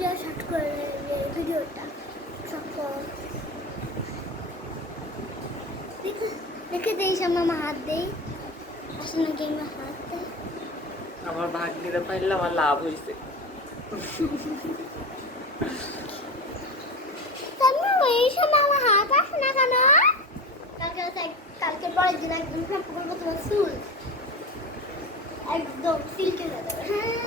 Video short করে ভিডিওটা সকল রেখে দেই মামা হাত দেই আসলে গেমে হাত দেয় আমার ভাগ্নিরা পাইলে আমার লাভ হয়েছে এই সময় আমার হাত আসে না কেন কালকে পরের দিন একদম শ্যাম্পু করবো তোমার চুল একদম সিল্কে যাবে হ্যাঁ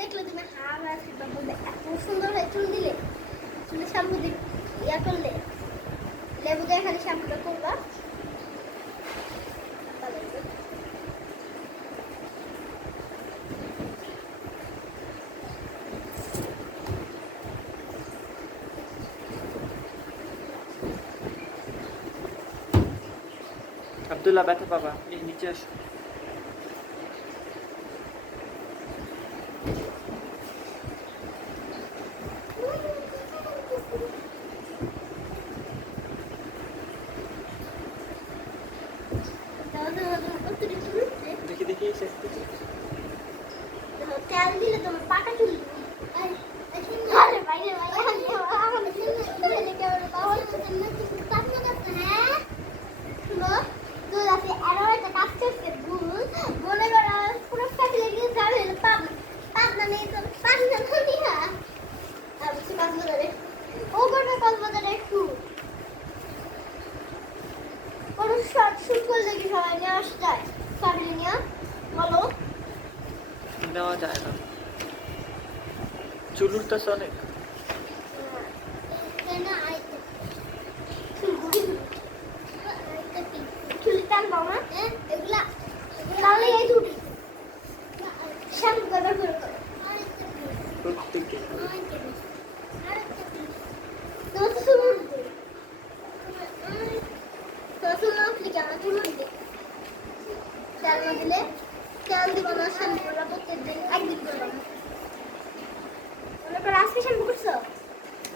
দেখলে তুমি হাত আসে বলবে এত সুন্দর হয় চুল দিলে চুলে শ্যাম্পু দিয়ে ইয়া করলে লেবু দিয়ে খালি শ্যাম্পুটা করবা আব্দুল্লাহ ব্যথা পাবা এই নিচে আসো দেখি দেখি তেল দিলে তোমার পাটা চুল বাইরে নেওয়া যায় না চুল উঠতেছে অনেক প্রত্যেকদিন তেল দিব না শ্যাম্পু করবা প্রত্যেকদিন একদিন করবা না আজকে শ্যাম্পু করছো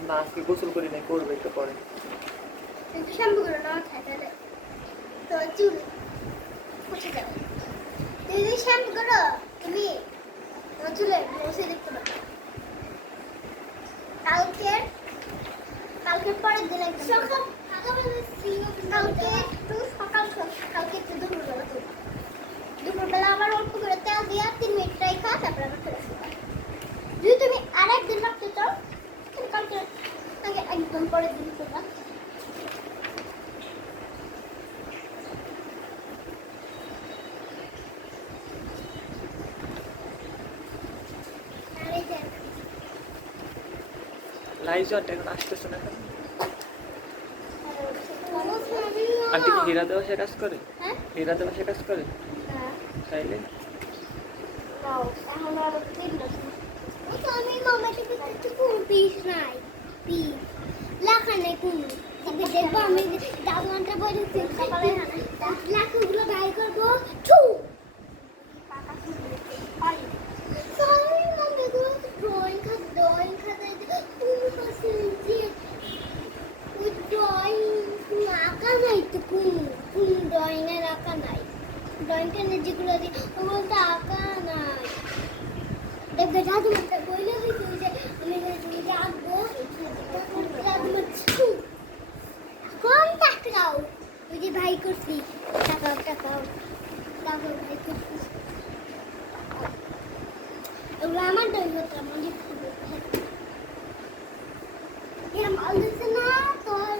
না আজকে গোসল করি নাই করবে একটু পরে কিন্তু শ্যাম্পু করো না মাথায় তাহলে তো চুল উঠে যাবে তুমি যদি শ্যাম্পু করো তুমি তোমার চুলে বসে দেখতে পাবে কালকের পরের দিন একদম কালকে একটু কালকে একটু দুপুরবেলা করবা দুপুরবেলা আবার অল্প করে তেল দিয়া 3 মিনিট রাখা তারপর আবার ফেলে আসবা যদি তুমি আরেকদিন রাখতে চাও তুমি কালকে আগে একদম পরের দিন করবা লাইজনটা এখন আসতেছে না কেন আন্টি কি হীরা দেওয়া সে কাজ করে হ্যাঁ হীরা দেওয়া সে কাজ করে তাইলে এখন আবার 3 বছর আমি মামাকে একটু কোন পিস নাই পিস লেখা নেই কোন দেখবো আমি দাদুয়ানটা বলেছি সকালে লেখাগুলো বাই করবো ছু ড্রয়িং খাতায় আঁকা নাই তো কোন ড্রয়িং এর আঁকা নাই ড্রয়িংটা যেগুলো দিই ওগুলো তো আঁকা নাই দেখবে দাদুমাটা বইলে হয়েছে যে আমি আঁকবো দাদুমা কোন টাকাও ওই যে ভাই করছি টাকাও ভাই করছি ওগুলো আমার ড্রয়িং করতাম অনেক এরম আলছে না তোর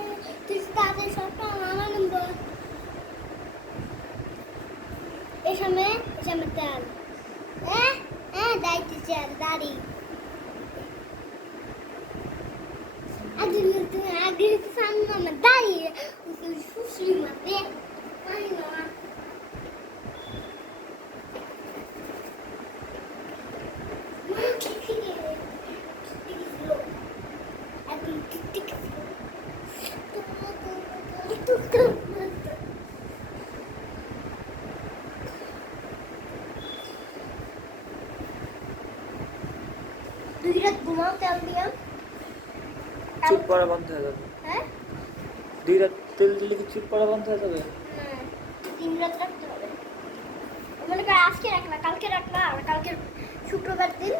তুই তাদের সবটা আমার নম্বর এসামে তেল দাইতে চাল দাড়ি আগে সামনে আমার দাড়ি সুশ্রী মাতে দুই রাত ঘুমাও তেল দিয়া চুল পড়া বন্ধ হয়ে যাবে হ্যাঁ 2 রাত তেল দিলে কি চুল পড়া বন্ধ হয়ে যাবে 3 রাত রাখতে হবে মনে কর আজকে রাখলা কালকে রাখলা আর কালকে শুক্রবার দিন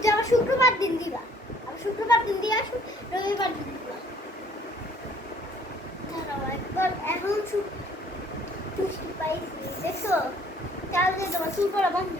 তুই আবার শুক্রবার দিন দিবা, আবার শুক্রবার দিন দিয়ে আসুন, রবিবার দিন দিবা। দাঁড়াও একবার, এখন পুষ্টি পাইছি দেখছো, চাল দিয়ে তোমার চুল পড়া বন্ধ